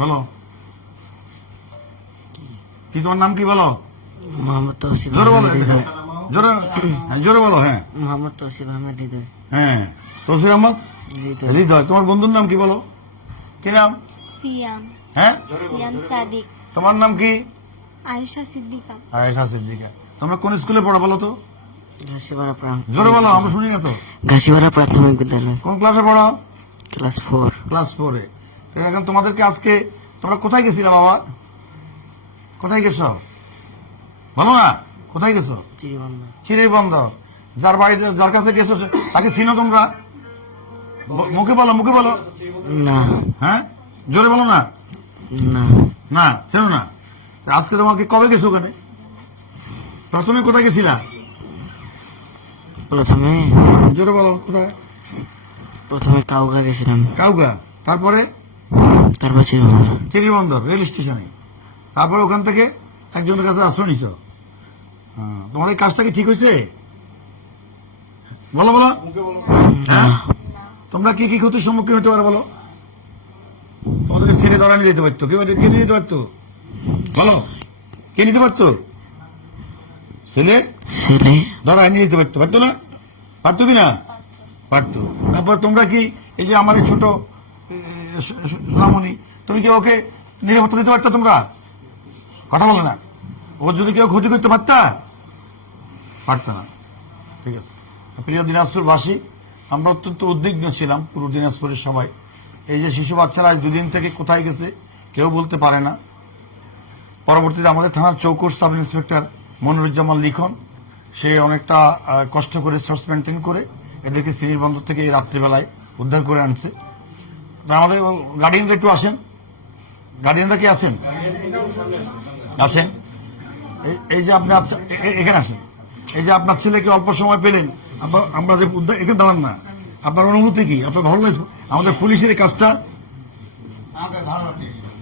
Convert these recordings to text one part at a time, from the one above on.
বলো কি তোমার নাম কি বলো? মোহাম্মদ তৌসিফ জোরে বলো, আহমেদ হৃদয়। জোরে জোরে বলো। হ্যাঁ মোহাম্মদ তৌসিফ আহমেদ হৃদয়। হ্যাঁ, তৌসিফ আহমদ হৃদয়। হৃদয়। তোমার বন্ধুর নাম কি বলো? কি নাম? সিয়াম হ্যাঁ, সিয়াম সাদিক তোমার নাম কি? আয়েশা সিদ্দিকা আয়েশা সিদ্দিকা। তোমরা কোন স্কুলে পড়ো বলো তো? ঘাসিপাড়া জোরে বলো, আমরা শুনি না তো। ঘাসিপাড়া প্রাথমিক বিদ্যালয়, কোন ক্লাসে পড়ো? ক্লাস 4। ক্লাস 4-এ। এখন তোমাদেরকে আজকে তোমরা কোথায় গেছিলাম? আমার কোথায় গেছো বলো না, কোথায় গেছো? চিরিবন্দা। চিরিবন্ধ। যার বাড়িতে যার কাছে গেছো তাকে চিনো তোমরা? মুখে বলো, মুখে বলো। না হ্যাঁ, জোরে বলো না। না না, চেনো না। আজকে তোমাকে কবে গেছো ওখানে? প্রথমে কোথায় গেছিলা? প্রথমে জোরে বলো, কোথায়? কাউগা গেছিলাম, কাউগা। তারপরে তারপর চিরিবন্দা। চিরিবন্দর রেল স্টেশনে। তারপরে ওখান থেকে একজনের কাছে আশ্রয় নিছ। তোমার এই কাজটা কি ঠিক হয়েছে? বলো বলো। হ্যাঁ, তোমরা কি কি ক্ষতির সম্মুখীন হতে পারো বলো? তোমাদেরকে ছেড়ে ধরা নিয়ে যেতে পারতো, কেউ কে নিয়ে যেতে পারতো? বলো, কে নিতে পারতো? ছেলে ছেলে ধরা নিয়ে যেতে পারতো, পারতো না? পারতো কিনা? পারতো। তারপর তোমরা কি এই যে আমার এই ছোট সোনামণি, তুমি কি ওকে নিরাপত্তা দিতে পারতো? তোমরা কথা বলো না। ওর যদি কেউ ক্ষতি করতে পারতা? পারত না। ঠিক আছে। প্রিয় দিনাজপুরবাসী, আমরা অত্যন্ত উদ্বিগ্ন ছিলাম, পুরো দিনাজপুরের সবাই। এই যে শিশু বাচ্চারা আজ দুদিন থেকে কোথায় গেছে কেউ বলতে পারে না। পরবর্তীতে আমাদের থানার চৌকোর সাব ইন্সপেক্টর মনিরুজ্জামান লিখন, সে অনেকটা কষ্ট করে সার্চ মেনটেন করে এদেরকে সিনির বন্দর থেকে এই রাত্রিবেলায় উদ্ধার করে আনছে। আমাদের গার্ডিয়ানরা একটু আসেন। গার্ডিয়ানরা কি আছেন? আসেন। এই যে আপনি এখানে আসেন। এই যে আপনার ছেলেকে অল্প সময় পেলেন, আমরা যে উদ্ধার, এখানে দাঁড়ান না। আপনার অনুভূতি কি? আপনার ভালো লাগছে? আমাদের পুলিশের এই কাজটা,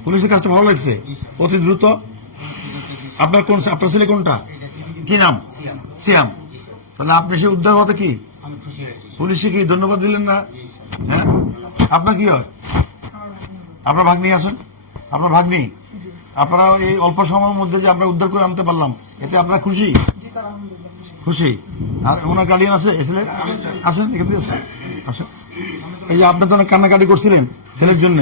পুলিশের কাজটা ভালো লাগছে? অতি দ্রুত। আপনার ছেলে কোনটা? কি নাম? সিয়াম। তাহলে আপনি সে উদ্ধার হতে কি পুলিশে কি ধন্যবাদ দিলেন না? হ্যাঁ, আপনার কি হয়? আপনার ভাগ্নি আছেন? আপনার ভাগ্নি, আপনারা এই অল্প সময়ের মধ্যে যে আমরা উদ্ধার করে আনতে পারলাম, এতে আপনারা খুশি? খুশি। আর ওনার গার্ডিয়ান আছে? আসেন এখান থেকে আসেন। এই যে আপনার তো অনেক কান্নাকাটি করছিলেন ছেলের জন্য,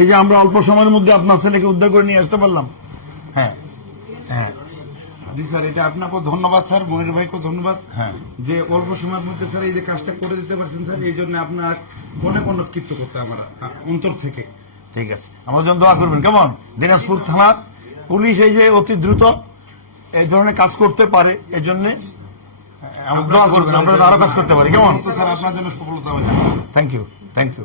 এই যে আমরা অল্প সময়ের মধ্যে আপনার ছেলেকে উদ্ধার করে নিয়ে আসতে পারলাম। হ্যাঁ হ্যাঁ জি স্যার, এটা আপনাকেও ধন্যবাদ স্যার, মনির ভাইকেও ধন্যবাদ। হ্যাঁ, যে অল্প সময়ের মধ্যে স্যার এই যে কাজটা করে দিতে পারছেন স্যার, এই জন্য আপনার অনেক অনেক কৃত্য করতে আমার অন্তর থেকে। ঠিক আছে। আমার জন্য দোয়া করবেন কেমন? দিনাজপুর থানার পুলিশ এই যে অতি দ্রুত এই ধরনের কাজ করতে পারে, এই জন্য দোয়া করবেন, আমরা আরো কাজ করতে পারি কেমন? স্যার আপনার জন্য সফলতা হবে। Thank you, thank you.